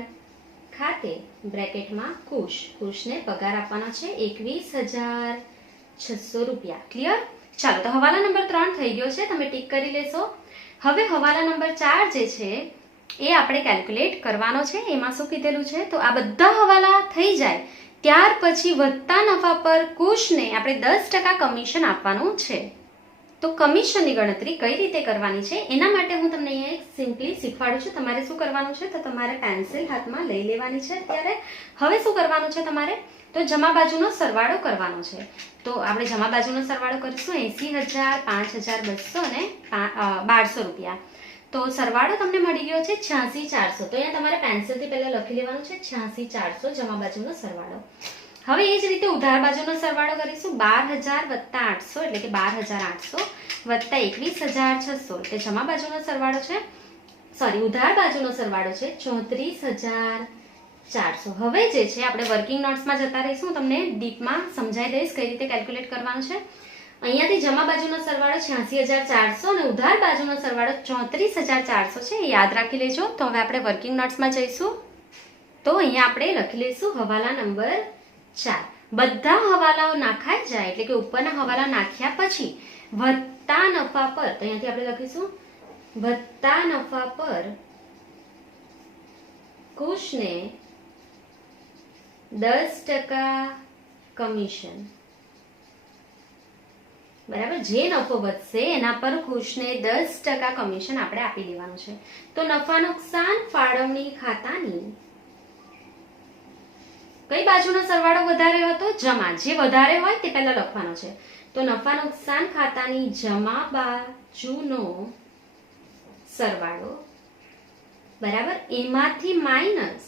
ખાતે બ્રેકેટમાં કુશને પગાર આપવાનો છે 21,600 રૂપિયા. ક્લિયર? ચાલો તો હવાલા નંબર 3 થઈ ગયો છે, તમે ટીક કરી લેશો. હવે હવાલા નંબર 4 જે છે એ આપણે કેલ્ક્યુલેટ કરવાનો છે. એમાં શું કીધેલું છે? તો આ બધા હવાલા થઈ જાય ત્યાર પછી વધતા નફા પર કુશને આપણે 10% કમિશન આપવાનું છે. તો કમિશનની ગણતરી કઈ રીતે કરવાની છે એના માટે હું તમને અહીંયા એક સિમ્પલી શીખવાડું છું. તમારે શું કરવાનું છે? તો તમારે પેન્સિલ હાથમાં લઈ લેવાની છે અત્યારે. હવે શું કરવાનું છે તમારે? તો જમા બાજુનો સરવાળો કરવાનો છે. તો આપણે જમા બાજુનો સરવાળો કરીશું 80,000, 5,200 અને 1,200 રૂપિયા. તો સરવાળો તમને મળી ગયો છે 86,400. તો અહીંયા તમારે પેન્સિલથી પહેલા લખી લેવાનું છે 86,400 જમા બાજુનો સરવાળો. હવે એ જ રીતે ઉધાર બાજુનો સરવાળો કરીશું 12,000 વત્તા 800 એટલે કે 12,800 વત્તા 21,600 એટલે જમા બાજુનો સરવાળો છે, સોરી ઉધાર બાજુનો સરવાળો છે 34,400. હવે જે છે આપણે વર્કિંગ નોટ્સમાં જતા રહીશું, તમને ડીપમાં સમજાઈ દઈશ કઈ રીતે કેલ્ક્યુલેટ કરવાનું છે. અહીંયાથી જમા બાજુનો સરવાળો 86,400 અને ઉધાર બાજુનો સરવાળો 34,400 છે, એ યાદ રાખી લેજો. તો હવે આપણે વર્કિંગ નોટ્સમાં જઈશું. તો અહીંયા આપણે લખી લઈશું હવાલા નંબર 4. બધા હવાલાઓ નાખાઈ જાય એટલે કે ઉપરના હવાલા નાખ્યા પછી વધતા નફા પર, તો અહીંયાથી આપણે લખીશું વધતા નફા પર કુશને 10% કમિશન, બરાબર. જે નફો વધશે એના પર કુશને 10% કમિશન આપણે આપી દેવાનું છે. તો નફા નુકસાન ફાળવણી ખાતાની કઈ બાજુનો સરવાળો વધારે હતો? જમા. જે વધારે હોય તે પહેલા લખવાનો છે. તો નફા નુકસાન ખાતાની જમા બાજુનો સરવાળો, બરાબર, એમાંથી માઇનસ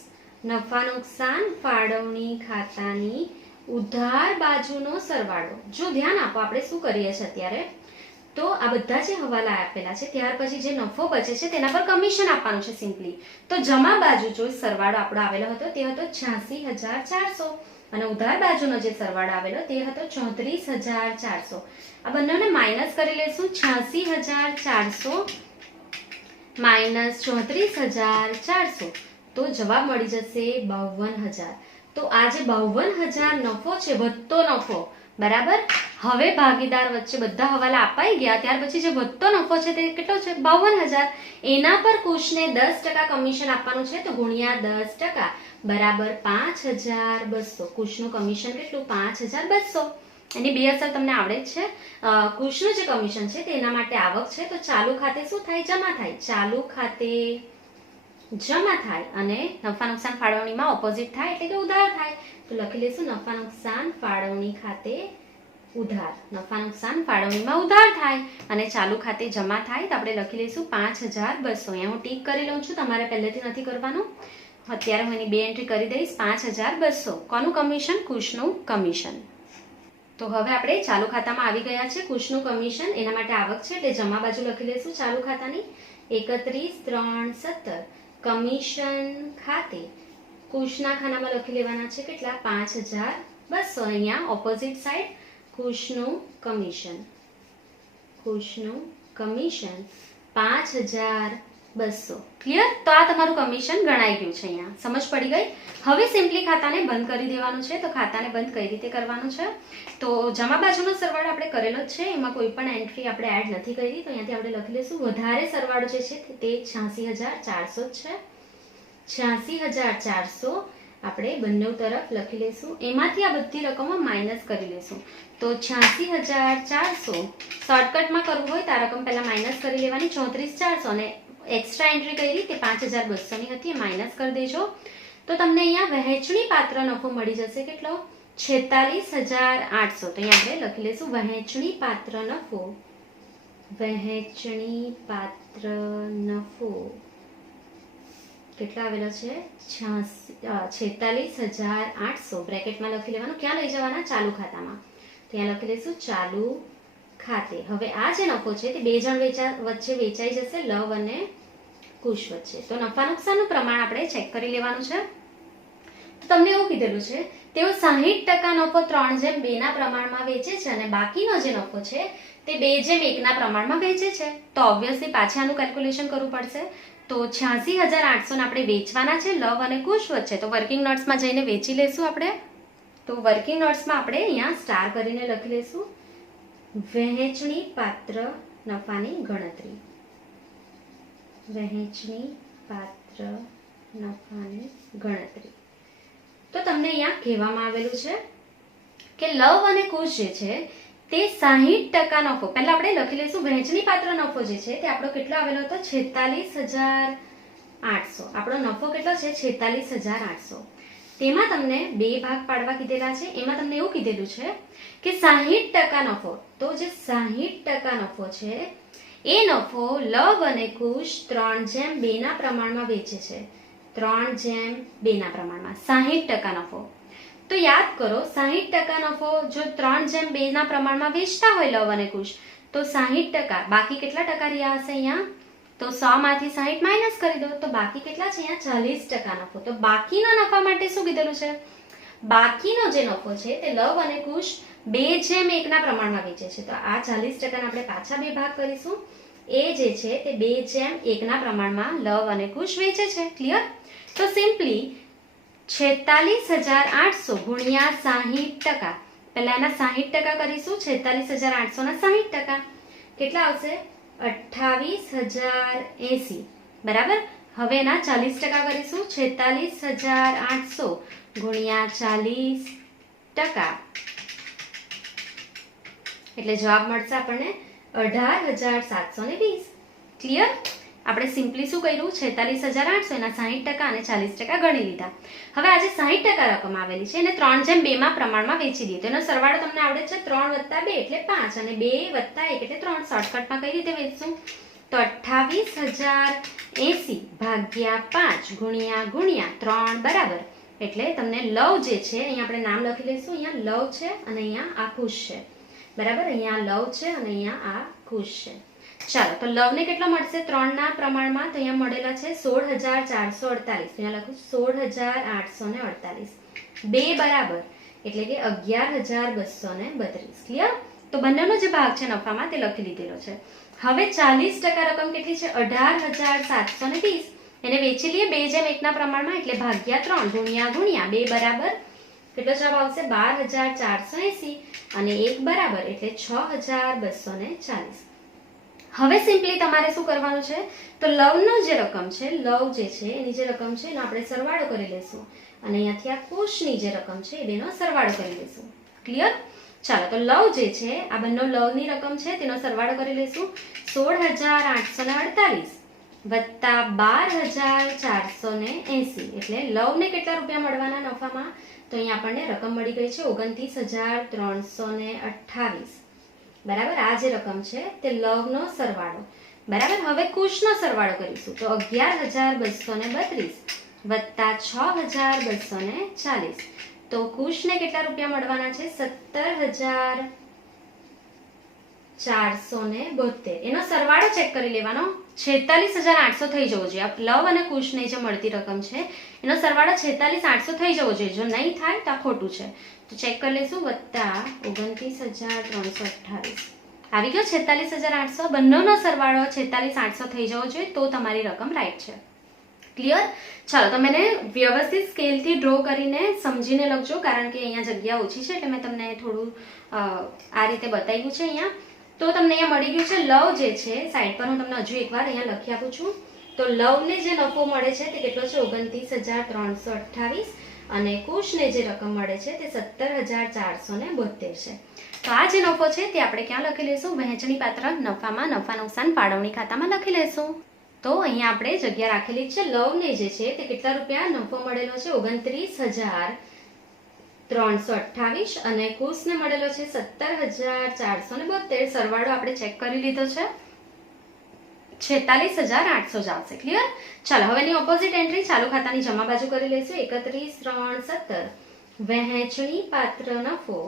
નફા નુકસાન ફાળવણી ખાતાની ઉધાર બાજુનો સરવાળો. જો ધ્યાન આપો આપણે શું કરીએ છીએ અત્યારે, તો આ બધા જે હવાલા આપેલા છે ત્યાર પછી જે નફો બચે છે તેના પર કમિશન આપવાનું છે સિમ્પલી. તો જમા બાજુ જો સરવાળો આપણો આવેલો હતો તે હતો 86,400 અને ઉધાર બાજુનો જે સરવાળો આવેલો તે હતો 34,400. આ બંનેને માઇનસ કરી લેશું. 86,400 માઇનસ 34,400 તો જવાબ મળી જશે 52,000. તો આ જે 52,000 નફો છે, વધતો નફો, બરાબર. હવે ભાગીદાર વચ્ચે બધા હવાલા અપાઈ ગયા ત્યાર પછી જે વધતો નફો છે તે કેટલો છે? 52,000. એના પર કુશને 10% કમિશન આપવાનું છે. તો ગુણ્યા 10% બરાબર 5,200. કુશનું કમિશન કેટલું? 5,200. એની બે અસર તમને આવડે જ છે. કુશનું જે કમિશન છે તેના માટે આવક છે, તો ચાલુ ખાતે શું થાય? જમા થાય. ચાલુ ખાતે જમા થાય અને નફા નુકસાન ફાળવણીમાં ઓપોઝિટ થાય એટલે કે ઉધાર થાય. તો લખી લઈશું નફા નુકસાન ફાળવણી ખાતે ઉધાર. નફા નુકસાન ફાળવણીમાં ઉધાર થાય અને ચાલુ ખાતે જમા થાય. તો આપણે લખી લઈશું 5,200. અહીંયા હું ટીક કરી લઉં છું, તમારે પહેલેથી નથી કરવાનું. અત્યારે હું એની બે એન્ટ્રી કરી દઈશ. 5,200. કોનું કમિશન? કુશનું કમિશન. તો હવે આપણે ચાલુ ખાતામાં આવી ગયા છે. કુશનું કમિશન એના માટે આવક છે એટલે જમા બાજુ લખી લઈશું ચાલુ ખાતાની 31/3/17 કમિશન ખાતે કુશના ખાનામાં લખી લેવાના છે કેટલા? 5,200. અહીંયા ઓપોઝિટ સાઈડ કુશનું કમિશન 5,200. ક્લિયર? તો આ તમારું કમિશન ગણાઈ ગયું છે. અહીંયા સમજ પડી ગઈ? હવે સિમ્પલી ખાતાને બંધ કરી દેવાનું છે. તો ખાતાને બંધ કઈ રીતે કરવાનું છે? તો જમા બાજુનો સરવાળો આપણે કરેલો જ છે, એમાં કોઈ પણ એન્ટ્રી આપણે એડ નથી કરી. તો અહીંયાથી આપણે લખી લઈશું વધારે સરવાળો જે છે તે 86,400 છે. 86,400 આપણે બંને તરફ લખી લઈશું. એમાંથી આ બધી રકમો માઇનસ કરી લઈશું. તો 86,400 શોર્ટકટમાં કરવું હોય તો આ રકમ પહેલા માઇનસ કરી લેવાની. 34,400 અને એક્સ્ટ્રા એન્ટ્રી કરી તે 5,200 ની હતી, માઇનસ કરી દેજો. તો તમને અહીંયા વહેંચણી પાત્ર નફો મળી જશે કેટલો? 46,800. તો અહીંયા આપણે લખી લઈશું વહેંચણી પાત્ર નફો. વહેંચણી પાત્ર નફો કેટલા આવેલો છે? 46,800. બ્રેકેટમાં લખી લેવાનું. ક્યાં લઈ જવાના? ચાલુ ખાતામાં. ત્યાં લખી લઈશું ચાલુ ખાતે. હવે આ જે નફો છે તે બે જણ વચ્ચે વેચાઈ જશે, લવ અને કુશ વચ્ચે. તો નફા નુકસાનનું પ્રમાણ આપણે ચેક કરી લેવાનું છે. તો તમને એવું કીધેલું છે તેઓ 60% નફો 3:2 ના પ્રમાણમાં વેચે છે અને બાકીનો જે નફો છે તે 2:1 ના પ્રમાણમાં વેચે છે. તો ઓબ્વિયસલી પાછાનું કેલ્ક્યુલેશન કરવું પડશે. તો 86,800 ને આપણે વેચવાના છે લવ અને કુશ વચ્ચે. તો વર્કિંગ નોટ્સમાં જઈને વેચી લેશું આપણે. તો વર્કિંગ નોટ્સમાં આપણે અહીંયા સ્ટાર કરીને લખી લેશું વહેંચણી પાત્ર નફાની ગણતરી. વહેંચણી પાત્ર નફાની ગણતરી. તો તમને અહીંયા કહેવામાં આવેલું છે કે લવ અને કુશ જે છે તે 60% નફો, પહેલા આપણે લખી લઈશું વહેંચણી પાત્ર નફો જે છે તે આપણો કેટલો આવેલો હતો? 46,800. આપણો નફો કેટલો છે? 46,800. તેમાં તમને બે ભાગ પાડવા કીધેલા છે. એમાં તમને એવું કીધેલું છે કે 60% નફો. તો જે 60% નફો છે એ નફો લવ અને કુશ 3:2 ના પ્રમાણમાં વેચે છે. 3:2 ના પ્રમાણમાં 60% નફો. તો યાદ કરો 60% નફો જો 3:2 ના પ્રમાણમાં વેચતા હોય લવ અને કુશ તો 60%, બાકી કેટલા ટકા રહ્યા હશે અહીંયા? તો 100 માંથી 60 માઇનસ કરી દો તો બાકી કેટલા છે? અહીંયા 40% નફો. તો બાકીના નફા માટે શું કીધેલું છે? બાકીનો જે નફો છે તે લવ અને કુશ 2:1 ના પ્રમાણમાં વેચે છે. તો આ 40% આપણે પાછા બે ભાગ કરીશું. એ જે છે તે 2:1 ના પ્રમાણમાં લવ અને કુશ વેચે છે. ક્લિયર? તો સિમ્પલી 46,800 ગુણ્યા 60%. પહેલા એના 60% કરીશું. 46,800 ના 60% કેટલા આવશે? 28,080. બરાબર. હવે એના 40% કરીશું. 46,800 ગુણ્યા 40%. એટલે જવાબ મળશે આપણને 18,720. ક્લિયર? આપણે સિમ્પલી શું કર્યું? 46,800 એના 60% અને 40% ગણી લીધા. હવે આ જે 60% રકમ આવેલી છે એને 3:2 માં પ્રમાણમાં વેચી દઈએ. તો એનો સરવાળો તમને આવડે છે 3 + 2 એટલે 5 અને 2 + 1 એટલે 3. શોર્ટકટમાં કઈ રીતે વેચશું? તો 28,080 ભાગ્યા 5 ગુણ્યા 3 બરાબર. એટલે તમને લવ જે છે અહીંયા આપણે નામ લખી લઈશું. અહીંયા લવ છે અને અહીંયા આ કુશ છે. બરાબર. અહીંયા લવ છે અને અહીંયા આ કુશ છે. ચાલો તો લવ ને કેટલો મળશે? 3 ના પ્રમાણમાં. તો અહીંયા મળેલા છે 16,448. અહીંયા લખું 16,848. 2 બરાબર એટલે કે 11,232. ક્લિયર? તો બંનેનો જે ભાગ છે નફામાં તે લખી લીધેલો છે. હવે 40% રકમ કેટલી છે? 18,720. એને વેચી લઈએ 2:1 ના પ્રમાણમાં એટલે ભાગ્યા 3 ગુણ્યા 2 બરાબર કેટલો જવાબ આવશે? 12,480 અને 1 બરાબર એટલે 6,240. હવે સિમ્પલી તમારે શું કરવાનું છે? તો લવનો જે રકમ છે, લવ જે છે એની જે રકમ છે એનો આપણે સરવાળો કરી લઈશું અને અહીંયાથી આ કુશની જે રકમ છે એ બેનો સરવાળો કરી લઈશું. ક્લિયર? ચાલો તો લવ જે છે આ બંને લવની રકમ છે તેનો સરવાળો કરી લઈશું. 16,848 વત્તા 12,480 એટલે લવને કેટલા રૂપિયા મળવાના નફામાં? તો અહીંયા આપણને રકમ મળી ગઈ છે 29,328. બરાબર. આ જે રકમ છે તે લવનો સરવાળો. બરાબર. હવે કુશનો સરવાળો કરીશું. તો 11,232 વત્તા 6,240. તો કુશને કેટલા રૂપિયા મળવાના છે? 17,472. એનો સરવાળો ચેક કરી લેવાનો. 46,800 થઈ જવો જોઈએ. લવ અને કુશને જે મળતી રકમ છે એનો સરવાળો 46,800 થઈ જવો જોઈએ. જો નહીં થાય તો આ ખોટું છે. તો ચેક કરી લઈશું. વત્તા 29,328 આવી ગયો 46,800. બંનેનો સરવાળો 46,800 થઈ જવો જોઈએ તો તમારી રકમ રાઈટ છે. ક્લિયર? ચાલો તમે એને વ્યવસ્થિત સ્કેલથી ડ્રો કરીને સમજીને લખજો કારણ કે અહીંયા જગ્યા ઓછી છે એટલે મેં તમને થોડું આ રીતે બતાવ્યું છે અહીંયા. તો તમને અહીંયા મળી ગયું છે લવ જે છે સાઈડ પર હું તમને હજુ એકવાર અહીંયા લખી આપું છું. તો લવને જે નફો મળે છે તે કેટલો છે? 29,328 અને કુશને જે રકમ મળે છે તે 17,472 છે. તો આ જે નફો છે તે આપણે ક્યાં લખી લઈશું? વહેંચણી પાત્ર નફામાં નફા નુકસાન ફાળવણી ખાતામાં લખી લઈશું. તો અહીંયા આપણે જગ્યા રાખેલી છે. લવને જે છે તે કેટલા રૂપિયા નફો મળેલો છે? 29,328 328 અને કુશને મળેલો છે 17,472. સરવાળો આપણે ચેક કરી લીધો છે, 46,800 જ આવશે. ક્લિયર? ચાલો હવેની ઓપોઝિટ એન્ટ્રી ચાલુ ખાતાની જમા બાજુ કરી લઈશું. 31,317 વહેંચણી પાત્ર નફો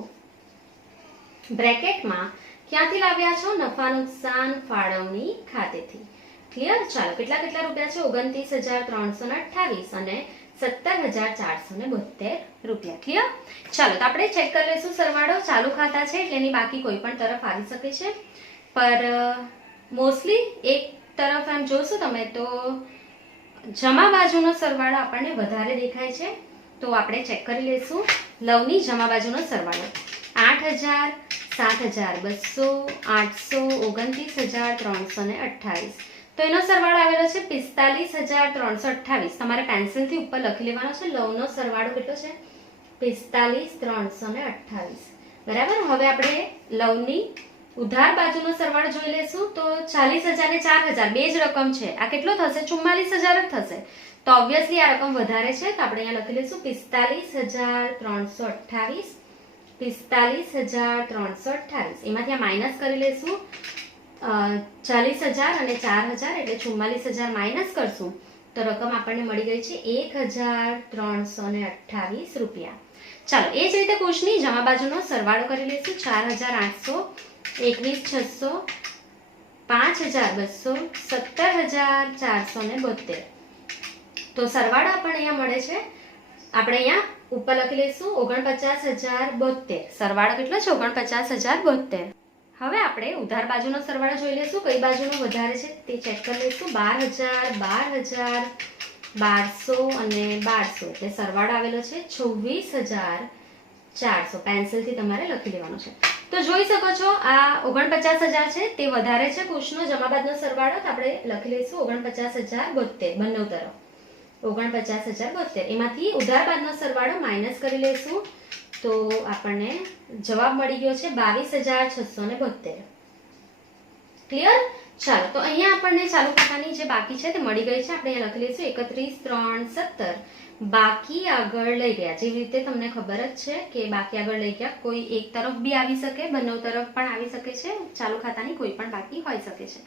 બ્રેકેટમાં ક્યાંથી લાવ્યા છો? નફા નુકસાન ફાળવણી ખાતેથી. ક્લિયર? ચાલો કેટલા રૂપિયા છે? 29,328 અને 17,472 રૂપિયા. ક્લિયર? ચાલો તો આપણે ચેક કરી લઈશું સરવાળો. ચાલુ ખાતા છે એટલે એની બાકી કોઈ પણ તરફ આવી શકે છે, પર મોસ્ટલી એક તરફ એમ જોશો તમે તો જમા બાજુનો સરવાળો આપણને વધારે દેખાય છે, તો આપણે ચેક કરી લઈશું. લવની જમા બાજુનો સરવાળો 8,000, 7,200, 800, 29,328. તો એનો સરવાળો આવેલો છે 45,328. તમારે પેન્સિલથી ઉપર લખી લેવાનો છે. લવનો સરવાળો કેટલો છે? 45,328. બરાબર. હવે આપણે લવની ઉધાર બાજુનો સરવાળો જોઈ લેશું. તો 40,000 ને 4,000 બે જ રકમ છે. આ કેટલો થશે? 44,000 જ થશે. તો ઓબ્વિયસલી આ રકમ વધારે છે, તો આપણે અહીંયા લખી લઈશું 45,328. 45,328 એમાંથી આ માઇનસ કરી લઈશું. 40,000 અને 4,000 એટલે 44,000 માઇનસ કરશું તો રકમ આપણને મળી ગઈ છે 1,328 રૂપિયા. ચાલો એ જ રીતે કુશની જમા બાજુનો સરવાળો કરી લઈશું. 4,800, 21,600, 5,200, 17,472. તો સરવાળો આપણને અહીંયા મળે છે. આપણે અહીંયા ઉપર લખી લઈશું 49,072. સરવાળો કેટલો છે? 49,072. હવે આપણે ઉધાર બાજુનો સરવાળો જોઈ લઈશું. કઈ બાજુનો વધારે છે તે ચેક કરી લઈશું. 12,000, 12,000, 1200 અને 1200 એટલે સરવાળો આવેલો છે 24,400. પેન્સિલથી તમારે લખી લેવાનો છે. તો જોઈ શકો છો આ 49,000 છે તે વધારે છે. કુશનો જમા બાદનો સરવાળો તો આપણે લખી લઈશું 49,072 બંને તરફ. 49,072 એમાંથી ઉધાર બાદનો સરવાળો માઇનસ કરી લઈશું તો આપણને જવાબ મળી ગયો છે 22,672. ક્લિયર? ચાલો તો અહીંયા આપણને ચાલુ ખાતાની જે બાકી છે તે મળી ગઈ છે. આપણે અહીંયા લખી લઈશું 31,317. બાકી આગળ લઈ ગયા. જેવી રીતે તમને ખબર જ છે કે બાકી આગળ લઈ ગયા કોઈ એક તરફ બી આવી શકે, બંને તરફ પણ આવી શકે છે. ચાલુ ખાતાની કોઈ પણ બાકી હોઈ શકે છે.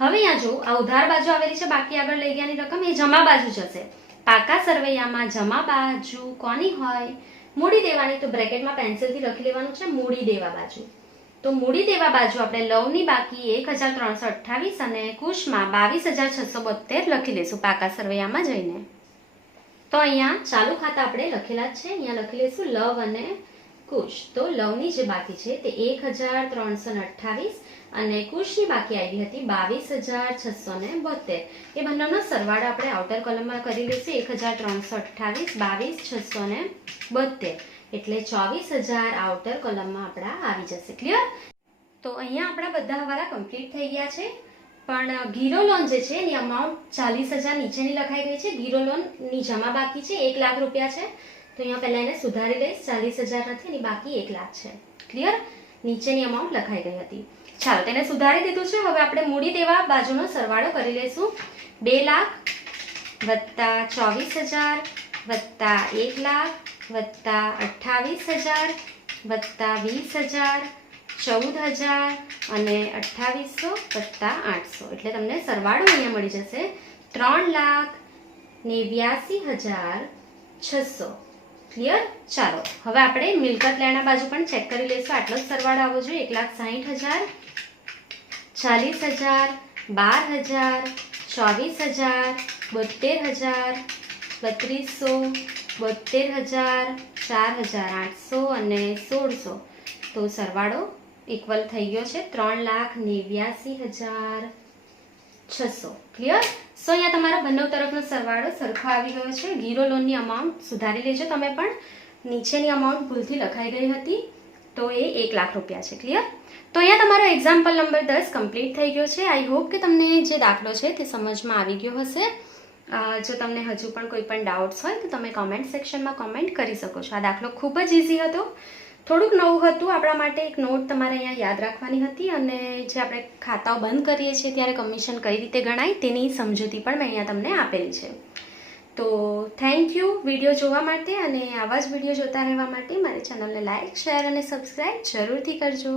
હવે અહીંયા જો આ ઉધાર બાજુ આવેલી છે બાકી આગળ લઈ ગયાની રકમ, એ જમા બાજુ જશે. પાકા સરવૈયામાં જમા બાજુ કોની હોય? મૂડી દેવાની. તો બ્રેકેટમાં પેન્સિલથી લખી લેવાનું છે મૂડી દેવા બાજુ. તો મૂડી દેવા બાજુ આપણે લવની બાકી 1,328 અને કુશમાં 22,672 લખી લઈશું પાકા સરવૈયામાં જઈને. તો અહીંયા ચાલુ ખાતા આપણે લખેલા જ છે. અહીંયા લખી લઈશું લવ અને કુશ. તો લવની જે બાકી છે તે 1,328 અને કુશની બાકી આવી હતી 22,672. એ બંનેનો સરવાળો આપણે આઉટર કોલમમાં કરી લઈશું. 1,328, 22,672 એટલે 24,000 આઉટર કોલમમાં આપણા આવી જશે. ક્લિયર? તો અહીંયા આપણા બધા હવાલા કમ્પ્લીટ થઈ ગયા છે, પણ ગીરો લોન જે છે એની અમાઉન્ટ 40,000 નીચેની લખાઈ ગઈ છે. ગીરો લોનની જમા બાકી છે 1 લાખ રૂપિયા છે. તો અહીંયા પહેલા એને સુધારી લઈશ. 40,000 નથી, એની બાકી 1 લાખ છે. ક્લિયર? નીચેની અમાઉન્ટ લખાઈ ગઈ હતી. ચાલો તેને સુધારી દીધું છે. હવે આપણે મૂડી દેવા બાજુનો સરવાળો કરી લઈશું. 2 લાખ વત્તા 24,000 વત્તા 1 લાખ વત્તા 28,000 વત્તા 20,000, 14,000 અને 2800 વત્તા 800 એટલે તમને સરવાળો અહીંયા મળી જશે 3,89,600. ક્લિયર? ચાલો હવે આપણે મિલકત લેણા બાજુ પણ ચેક કરી લઈશું. આટલો જ સરવાળો આવવો જોઈએ. 1,60,000, 40,000, 12,000, 24,000, 72,000, 3200, 72,000, 4,800 અને 1,600. તો સરવાળો ઇક્વલ થઈ ગયો છે 3,89,600. ક્લિયર? સો અહીંયા તમારા બંને તરફનો સરવાળો સરખો આવી ગયો છે. ગીરો લોનની અમાઉન્ટ સુધારી લેજો તમે પણ. નીચેની અમાઉન્ટ ભૂલથી લખાઈ ગઈ હતી તો એ 1 લાખ રૂપિયા છે. ક્લિયર? તો અહીંયા તમારો એક્ઝામ્પલ નંબર 10 કમ્પ્લીટ થઈ ગયો છે. આઈ હોપ કે તમને જે દાખલો છે તે સમજમાં આવી ગયો હશે. જો તમને હજુ પણ કોઈ પણ ડાઉટ્સ હોય તો તમે કોમેન્ટ સેક્શનમાં કોમેન્ટ કરી શકો છો. આ દાખલો ખૂબ જ ઇઝી હતો, થોડુંક નવું હતું આપણા માટે. એક નોટ તમારે અહીંયા યાદ રાખવાની હતી અને જે આપણે ખાતાઓ બંધ કરીએ છીએ ત્યારે કમિશન કઈ રીતે ગણાય તેની સમજૂતી પણ મેં અહીંયા તમને આપેલી છે. તો થેન્ક યુ વિડીયો જોવા માટે, અને આવા જ વિડીયો જોતા રહેવા માટે મારી ચેનલને લાઇક, શેર અને સબસ્ક્રાઈબ જરૂરથી કરજો.